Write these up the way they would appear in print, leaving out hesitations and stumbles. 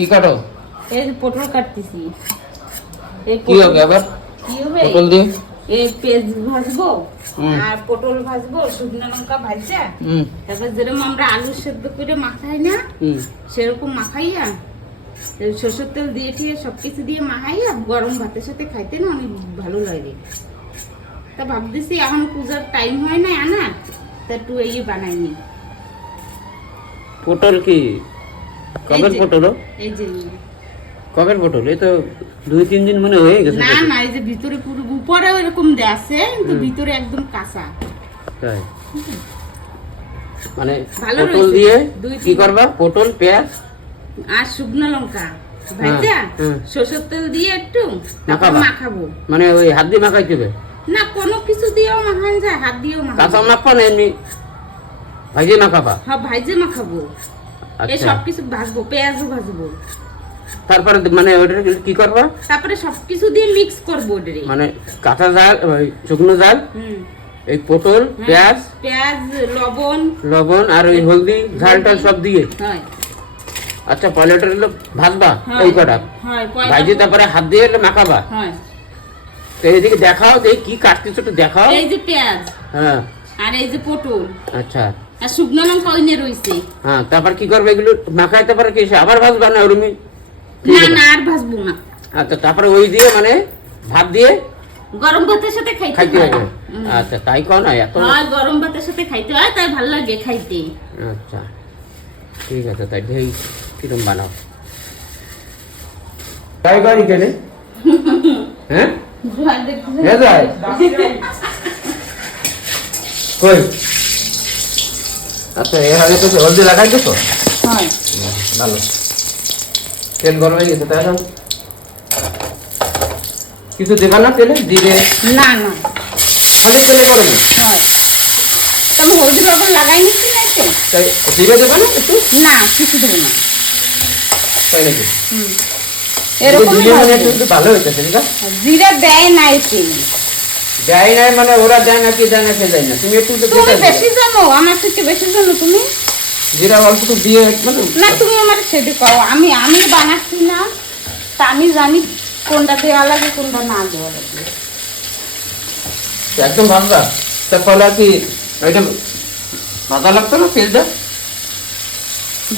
কি কাটো? এই পটল কাটতেছি। এই কি হবে আবার? কি হবে? পটল দিয়ে এই পেঁয়াজ ভাজবো আর পটল ভাজবো, শুকনো লঙ্কা ভাজা, তারপর যেরকম আমরা আলু সেদ্ধ করে মাখাই না সেরকম মাখাইয়া সরষের তেল দিয়ে দিয়ে সবকিছু দিয়ে মাখাইয়া গরম ভাতের সাথে খাইতে না অনেক ভালো লাগে। তা ভাবতেছি এখন পূজার টাইম হয় না আনা, তা একটু এই বানাইনি। পটল কি কবের পটল? এই যে কবের পটল? এই তো 2-3 দিন মনে হয়ে গেছে। না না, এই যে ভিতরে পুরো উপরে এরকম দেয়া আছে কিন্তু ভিতরে একদম কাঁচা। তাই মানে পটল দিয়ে কি করবা? পটল, পেঁয়াজ আর শুকনো লঙ্কা ভাজা সরষের তেল দিয়ে একটু মাখাবো। মানে ওই হাত দিয়ে মাখাইতে হবে না, কোনো কিছু দিয়েও মাখান যায়, হাত দিয়েও মাখাবো। কাঁচা মাখবা না এমনি ভাজে মাখাবা? হ্যাঁ, ভাজে মাখাবো। এই সব কিছু ভাজবো, পেঁয়াজও ভাজবো। তারপরে মানে ওটা কি করবা? তারপরে সবকিছু দিয়ে মিক্স করবো ওটারে। মানে কাঁচা জাল, শুকনো জাল, এই পটল, পেঁয়াজ লবণ আর ওই হলদি ঝালটা সব দিয়ে। আচ্ছা, পয়লা ওটা ভাজবা এই কটা ভাজি, তারপরে হাত দিয়ে মাখাবা। তো এইদিকে দেখাও, যে কি কাটতেছ একটু দেখাও। এই যে পেঁয়াজ, হ্যাঁ, আর এই যে পটল, আচ্ছা, আর শুকনো লঙ্কা ওইনে রইছে। হ্যাঁ, তারপর কি করবে এগুলো মাখাইতে পারে কি আবার ভাজবা না ওরমি? না না, আর ভাজবো না। আচ্ছা, তারপরে ওই দিয়ে মানে ভাত দিয়ে গরম ভাতের সাথে খাইতে হয়। আচ্ছা, তাই কোন হয় এত? হ্যাঁ, গরম ভাতের সাথে খাইতে হয়, তাই ভালো লাগে খাইতে। আচ্ছা, ঠিক আছে, তাই ঢেই কিরম বানাও। তাই বাড়ি কেনে হ্যাঁ যায় কই? আচ্ছা, এর আগে তো হলদি লাগাই দিছো? হ্যাঁ, ভালো। তেল গরম হয়ে গেছে, তাই কিছু দেবা না তেলে? জিরে? না না, আগে তেলে করো না। হ্যাঁ, তবে হলদি লবণ লাগাই নিচ্ছি না তো। তাই জিরে দেবা না একটু? না, কিছু দেবো না। তাই নাকি? এরকম ভালো হইতেছে। জিরা দেয় না এতে। দেয় নাই মানে ওরা দেয় না, কি দেয় না সে দেয় না। তুমি একটু বেশি জানো, আমার থেকে বেশি জানো তুমি। জিরা অল্প একটু দিয়ে না, তুমি আমার সেটা করো। আমি বানাচ্ছি না, তা আমি জানি কোনটা দেওয়া লাগে কোনটা না দেওয়া লাগে। একদম ভাজবা? তা ফলে কি ওইটা ভাজা লাগতো না? তেলটা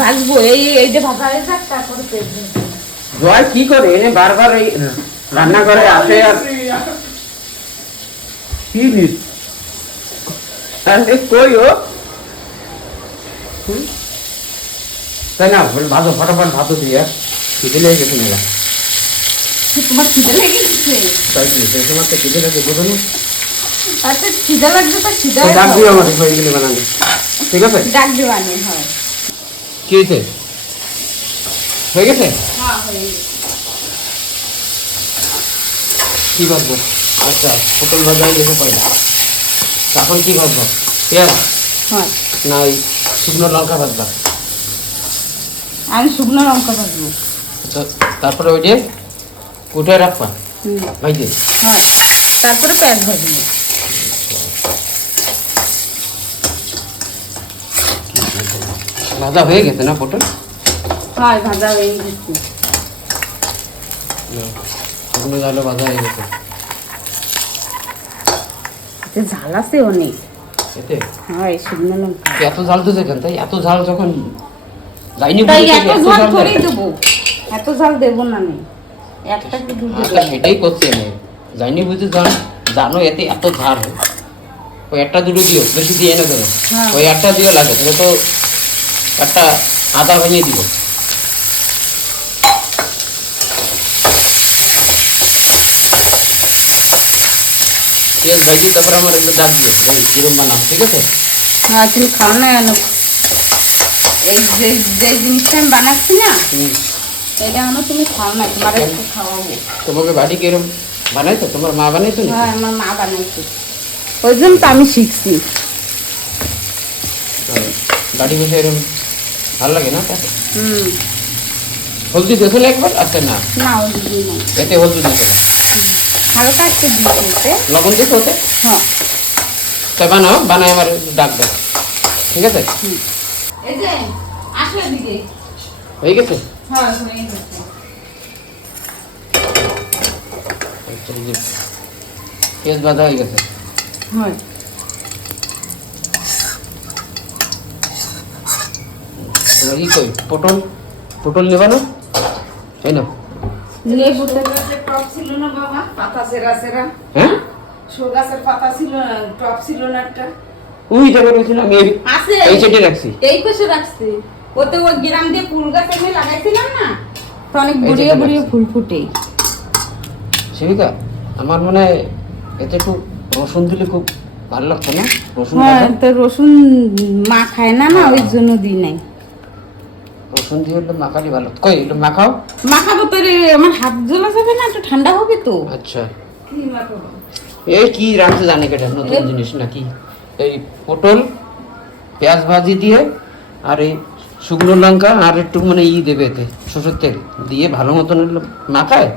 ভাজবো, এইটা ভাজা হয়ে যাক, তারপরে তেল ভাজবো। জয় কি করে এনে বারবার এই রান্না করে আসে আর কি নিস কই ও? তাই না, ভাজো ফটাফট, ভাজো দিয়ে খিদে লেগে গেছে মেলা। তোমার খিদে লেগে গেছে? তাই কি সেই সময় তো খিদে লেগে বোঝো না? আচ্ছা, খিদে লাগবে তো খিদে ডাক দিও আমাকে ওইগুলি বানানো, ঠিক আছে? ডাক দিবানি। হয়, কি হয়েছে? হয়ে গেছে? হ্যাঁ, হয়ে গেছে। কি ভাজবো? আচ্ছা, পটল ভাজা হয়ে গেছে পয়লা। এখন কি ভাজবো? পেঁয়াজ? হ্যাঁ, না ওই শুকনো লঙ্কা ভাজবা? আমি শুকনো লঙ্কা ভাজবো। তারপরে ওই যে উঠে রাখবা ভাইজে। হ্যাঁ, তারপরে পেঁয়াজ ভাজবো। ভাজা হয়ে গেছে না পটল? হ্যাঁ, ভাজা হয়ে গেছে। শুকনো জালে ভাজা হয়ে গেছে। ঝাল আছে অনেক এতে? হ্যাঁ, শুকনো লঙ্কা। এত ঝাল দিতে কেন? তাই এত ঝাল যখন যাইনি এত ঝাল থোড়ি দেবো, এত ঝাল দেবো না আমি। একটা কি দুটো? সেটাই করছি আমি, যাইনি বুঝতে জানো এতে এত ঝাল হয়। ওই একটা দুটো দিও, বেশি দিয়ে না দেবো। ওই একটা দিও লাগে, তাহলে তো একটা আদা ভেঙে দিব। পেঁয়াজ ভাজি, তারপর আমার একটু ডাক দিও কিরম বানাও, ঠিক আছে? হ্যাঁ, তুমি খাও না কেন? এই যে জিনিসটা আমি বানাচ্ছি না, এটা আমার তুমি খাও না, তোমার একটু খাওয়াবো। তোমাকে বাড়ি কিরম বানাইতো? তোমার মা বানাইতো? হ্যাঁ, আমার মা বানাইতো, ওই জন্য তো আমি শিখছি। বাড়ি বসে এরকম ভালো লাগে না? হলদি দেখো একবার? আচ্ছা, না না, হলদি না, এতে হলদি দিতে হালকা একটু দিতে। লবণ দিতে হতে? হ্যাঁ, তা বানাও, বানাই আমার ডাক দাও, ঠিক আছে? এই যে আসো এদিকে। হয়ে গেছে? হ্যাঁ হয়ে গেছে। আচ্ছা, এই যে পেঁয়াজ বাঁধা হয়ে গেছে। হয় তোমার ই কই পটল, পটল নেবা না? তাই না? লেবুটা যে টপ ছিল না বাবা, পাতা সেরা সেরা, হ্যাঁ শো গাছের পাতা ছিল না, টপ ছিল না একটা, ওই জায়গায় রয়েছে না, আমি আছে এই সাইডে রাখছি। এই পাশে রাখছি। ওতে ওই গ্রাম দিয়ে ফুল গাছ এনে লাগাইছিলাম না, তো অনেক এই বুড়িয়ে যেটা বুড়িয়ে রাখছি। ফুল ফুটে। সেবিকা, আমার মনে হয় এতে একটু রসুন দিলে খুব ভালো লাগতো না? রসুন হ্যাঁ বাটা? তো রসুন মা খায় না, না ওই জন্য দিই নাই। রসুন দিয়ে হলে মাখালি ভালো। কই একটু মাখাও। মাখাবো তো রে, আমার হাত জ্বলা যাবে না, একটু ঠান্ডা হবে তো। আচ্ছা, কি মাখাবো? এই কি রাঁধতে জানি কেটে নতুন জিনিস নাকি? এই পটল পেঁয়াজ ভাজি দিয়ে আর এই শুকনো লঙ্কা আর একটু মানে ই দেবে এতে সরষের তেল দিয়ে ভালো মতন মাখায়,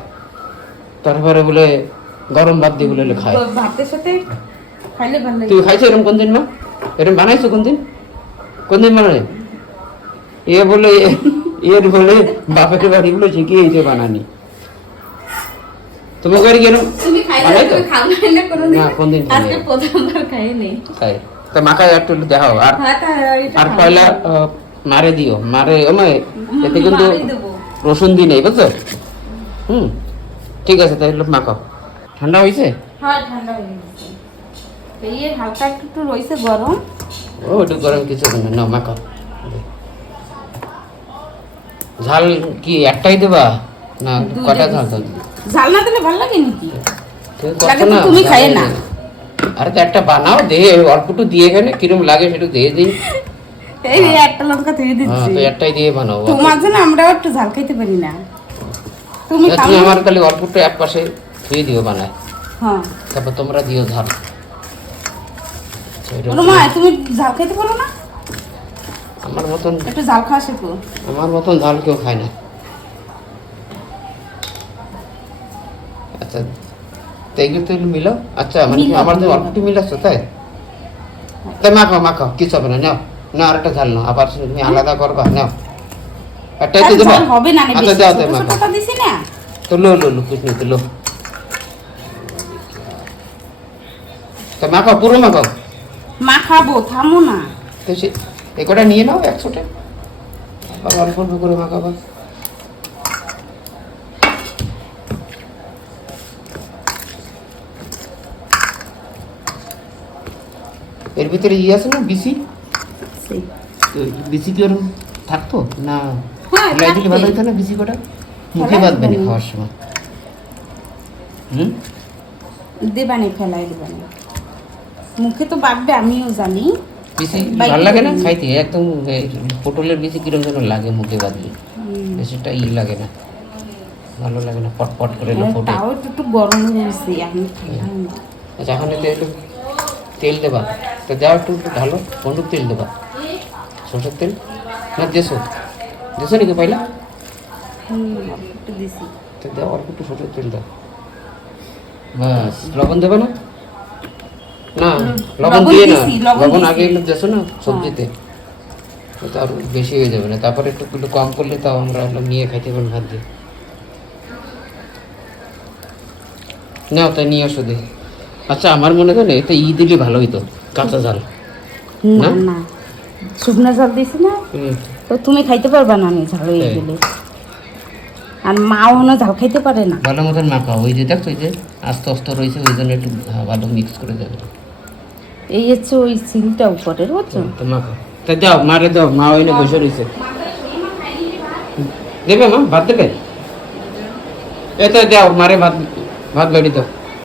তারপরে বলে গরম ভাত দিয়ে বলে খায়। তো ভাতের সাথে খাইলে ভালো লাগে। তুই খাইছো এরকম কোনদিন? মা এরকম বানাইছো কোনদিন? কোনদিন বানাই? এ বলে এর বলে বাপের বাড়ি বলে শিখিয়েছে বানানি। তোমার বাড়ি এরকম তুমি খাইলে বানাই তো? তুমি খাও নাই না কোনোদিন? না, কোনদিন খাই নাই। আজকে প্রথমবার খাই নেই। খাই তা মাখায় একটু দেখাও। আর হ্যাঁ তা এটা আর খাও। পয়লা মারে দিও, মারে ওমে এতে কিন্তু মারি দেবো। রসুন দিই নেই, বুঝছো? ঠিক আছে, তাহলে মাখাও। ঠান্ডা হয়েছে? হ্যাঁ ঠান্ডা হয়ে গেছে। তো এই হালকা একটু একটু রয়েছে গরম। ও একটু গরম কিছু না, মাখাও। ঝাল কি একটাই দেবা না কটা ঝাল দেবে? ঝাল না দিলে ভালো লাগে নাকি? তুমি করছো লাগে তো না, তুমি ঝাল খাইয়ে না। দেবে। আরে তো একটা বানাও, দে অল্প একটু দিয়ে গেলে কিরম লাগে সেটা দিয়ে দিই। এই যে একটা লঙ্কা ধুয়ে হ্যাঁ, দিচ্ছি। তো একটাই দিয়ে বানাও। তোমার জন্য আমরাও একটু ঝাল খাইতে পারি না। তুমি খাও তুমি না? আমার খালি অল্প একটু এক পাশে ধুয়ে দিও বানায়, হ্যাঁ তারপর তোমরা দিও ঝাল। সেটা বলো মা, তুমি ঝাল খাইতে পারো না? আমার মতন, একটু ঝাল খাওয়া শেখো। আমার মতন ঝাল কেউ খায় না। আচ্ছা, তো এগুলো তো এগুলো মিলাও। আচ্ছা, মানে কি মিলাও, আমার তো মিলাও। অল্প একটু মিলাচ্ছ তাই? তাই মাখাও মাখাও, কিছু হবে না, নাও না আর একটা ঝাল নাও, আবার তুমি আলাদা করবা, নাও একটাই তো আর দেবা। ঝাল হবে না, আচ্ছা বেশি দাও, ছোট তাই মাখাও। ছোটটা দিছি না। তো লো লো লো, কিছু নেই তো লো। তা মাখাও, পুরো মাখাও। মা খাবো, থামো না। তো সে এ কটা নিয়ে নাও একশোটা, আবার অল্প অল্প করে মাখাবা। এর ভিতরে ই আছে না বিসি? সেই। তো বিসি কি ওরকম থাকতো না? হ্যাঁ, লাই দিলে ভালো থাকবে। হতো না বিসি কটা? মুখে ফেলাই বাঁধবে না দিবেন। খাওয়ার সময়। দেবানি ফেলাই দেবানি, মুখে তো বাঁধবে, আমিও জানি। বিসি বাইরে ভালো লাগে না দিবেন। খাইতে? একদম এই পটলের বিসি কিরম যেন লাগে মুখে বাঁধলে, বেশিটা ই লাগে না, ভালো লাগে না, পটপট করে না ফোটে। তাও একটু একটু গরম হয়েছে, আমি খাইলাম না। আচ্ছা, এখন এতে একটু তেল দেবা, তো যাও একটু একটু ঢালো, বন্ধুক তেল দেবা, সরষের তেল না দেশো দেশো নাকি পাইলা? অল্প একটু দিছি। তো দাও অল্প একটু সরষের তেল দাও, বাস। লবণ দেবে না? না, লবণ লবণ দিয়ে না, দিছি, লবণ লবণ দিছি। আগে এলে দেশো না সবজিতে, তো আর বেশি হয়ে যাবে না, তারপরে একটু একটু কম করলে তাও আমরা নিয়ে খাইতে পারবো ভাত দিয়ে। নাও তাই নিয়ে আসো দে। আচ্ছা, আমার মনে হয় না এতে ই দিলে ভালো হইতো, কাঁচা ঝাল। না না? না, শুকনো ঝাল দিছি না, হুম। তো তুমি খাইতে পারবা না, আমি ঝাল হয়ে হ্যাঁ। গেলে। আর মাও না ঝাল খাইতে পারে না। ভালো মতন মাখাও, ওই যে দেখো ওই যে আস্তে আস্তে রয়েছে, ওই জন্য একটু ভালো মিক্স করে দেবে। এই হচ্ছে ওই সিলটা উপরের, বুঝছো? তো মাখাও, তা দাও মারে দাও, মা ওই না বসে রয়েছে। দেবে মা ভাত দেবে? এটা দাও মারে ভাত, ভাত বেড়ে দাও।